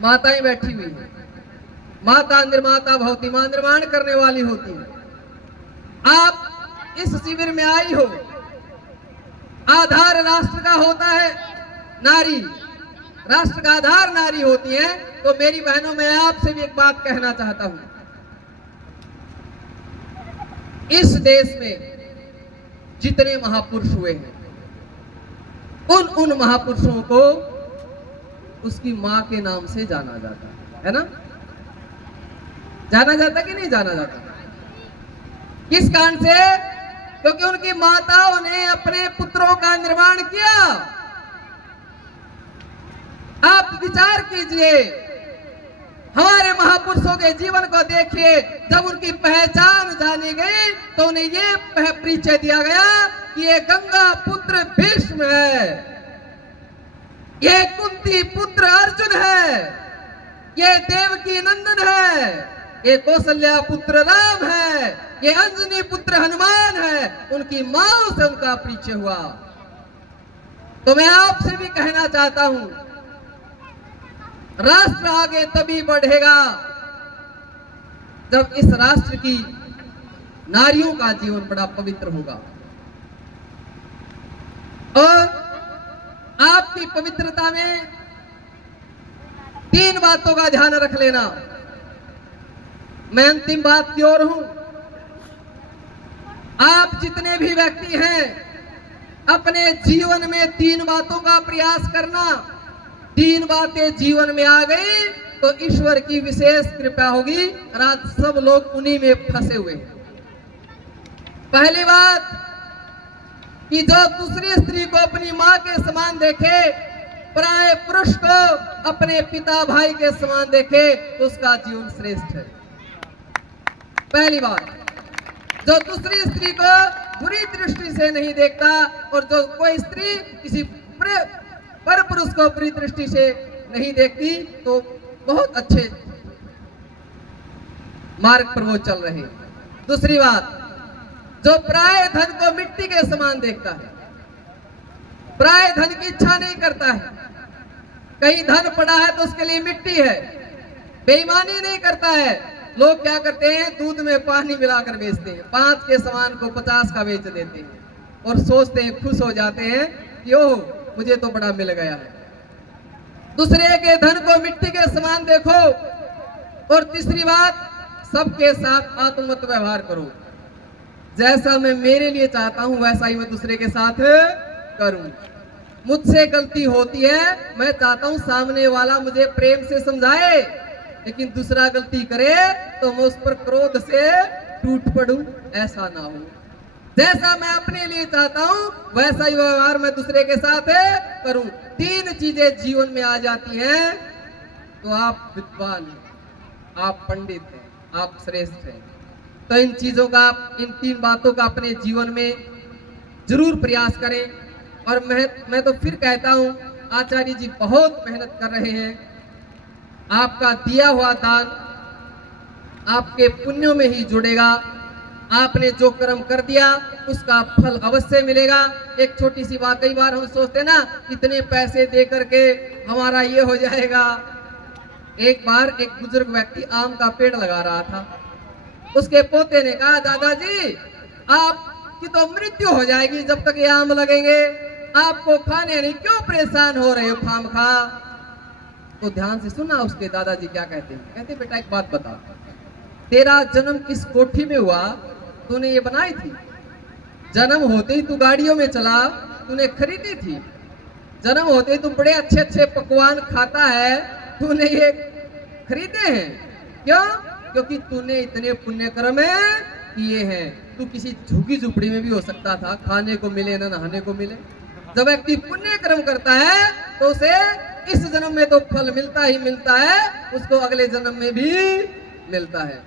माताएं बैठी हुई हैं। माता निर्माता भवती, मां निर्माण करने वाली होती है। आप इस शिविर में आई हो, आधार राष्ट्र का होता है नारी, राष्ट्र का आधार नारी होती है। तो मेरी बहनों, मैं आपसे भी एक बात कहना चाहता हूं, इस देश में जितने महापुरुष हुए हैं, उन महापुरुषों को उसकी मां के नाम से जाना जाता है ना? जाना जाता कि नहीं जाना जाता? किस कारण से? क्योंकि उनकी माताओं ने अपने पुत्रों का निर्माण किया। आप विचार कीजिए, हमारे महापुरुषों के जीवन को देखिए। जब उनकी पहचान जानी गई तो उन्हें ये परिचय दिया गया कि ये गंगा पुत्र भीष्म है, ये कुंती पुत्र अर्जुन है, ये देवकी नंदन है, ये कौशल्या पुत्र राम है, ये अंजनी पुत्र हनुमान है। उनकी मां से उनका परिचय हुआ। तो मैं आपसे भी कहना चाहता हूं, राष्ट्र आगे तभी बढ़ेगा जब इस राष्ट्र की नारियों का जीवन बड़ा पवित्र होगा। और आपकी पवित्रता में 3 बातों का ध्यान रख लेना। मैं अंतिम बात की ओर हूं। आप जितने भी व्यक्ति हैं, अपने जीवन में 3 बातों का प्रयास करना। 3 बातें जीवन में आ गई तो ईश्वर की विशेष कृपा होगी और आज सब लोग उन्हीं में फंसे हुए हैं। पहली बात कि जो दूसरी स्त्री को अपनी मां के समान देखे, पराये पुरुष को अपने पिता भाई के समान देखे, तो उसका जीवन श्रेष्ठ है। पहली बात, जो दूसरी स्त्री को बुरी दृष्टि से नहीं देखता और जो कोई स्त्री किसी पर पुरुष को बुरी दृष्टि से नहीं देखती, तो बहुत अच्छे मार्ग पर वो चल रहे। दूसरी बात, जो पराये धन को मिट्टी के समान देखता है, पराये धन की इच्छा नहीं करता है। कहीं धन पड़ा है तो उसके लिए मिट्टी है, बेईमानी नहीं करता है। लोग क्या करते हैं, दूध में पानी मिलाकर बेचते हैं, 5 के सामान को 50 का बेच देते हैं और सोचते हैं, खुश हो जाते हैं कि ओह मुझे तो बड़ा मिल गया है। दूसरे के धन को मिट्टी के समान देखो। और तीसरी बात, सबके साथ आत्मवत व्यवहार करो। जैसा मैं मेरे लिए चाहता हूं वैसा ही मैं दूसरे के साथ करूं। मुझसे गलती होती है, मैं चाहता हूं सामने वाला मुझे प्रेम से समझाए, लेकिन दूसरा गलती करे तो मैं उस पर क्रोध से टूट पड़ूं, ऐसा ना हो। जैसा मैं अपने लिए चाहता हूं वैसा ही व्यवहार मैं दूसरे के साथ करूं। 3 चीजें जीवन में आ जाती हैं तो आप विद्वान हैं, आप पंडित हैं, आप श्रेष्ठ हैं। तो इन चीजों का, इन 3 बातों का अपने जीवन में जरूर प्रयास करें। और मैं तो फिर कहता हूं, आचार्य जी बहुत मेहनत कर रहे हैं। आपका दिया हुआ दान आपके पुण्यों में ही जुड़ेगा। आपने जो कर्म कर दिया उसका फल अवश्य मिलेगा। एक छोटी सी बात, कई बार हम सोचते ना इतने पैसे दे करके हमारा ये हो जाएगा। एक बार एक बुजुर्ग व्यक्ति आम का पेड़ लगा रहा था। उसके पोते ने कहा, दादाजी आपकी तो मृत्यु हो जाएगी जब तक ये आम लगेंगे, आपको खाने नहीं, क्यों परेशान हो रहे हो खामखा। तो ध्यान से सुना उसके दादाजी क्या कहते हैं। कहते, बेटा एक बात बता, तेरा जन्म किस कोठी में हुआ, तूने ये बनाई थी? जन्म होते ही तू गाड़ियों में चला, तूने खरीदी थी? जन्म होते ही तू बड़े अच्छे अच्छे पकवान खाता है, तूने ये खरीदे हैं? क्यों? क्योंकि तूने इतने पुण्य कर्म किए हैं। तू किसी झुग्गी झुपड़ी में भी हो सकता था, खाने को मिले ना नहाने को मिले। जब व्यक्ति पुण्य कर्म करता है तो उसे इस जन्म में तो फल मिलता ही मिलता है, उसको अगले जन्म में भी मिलता है।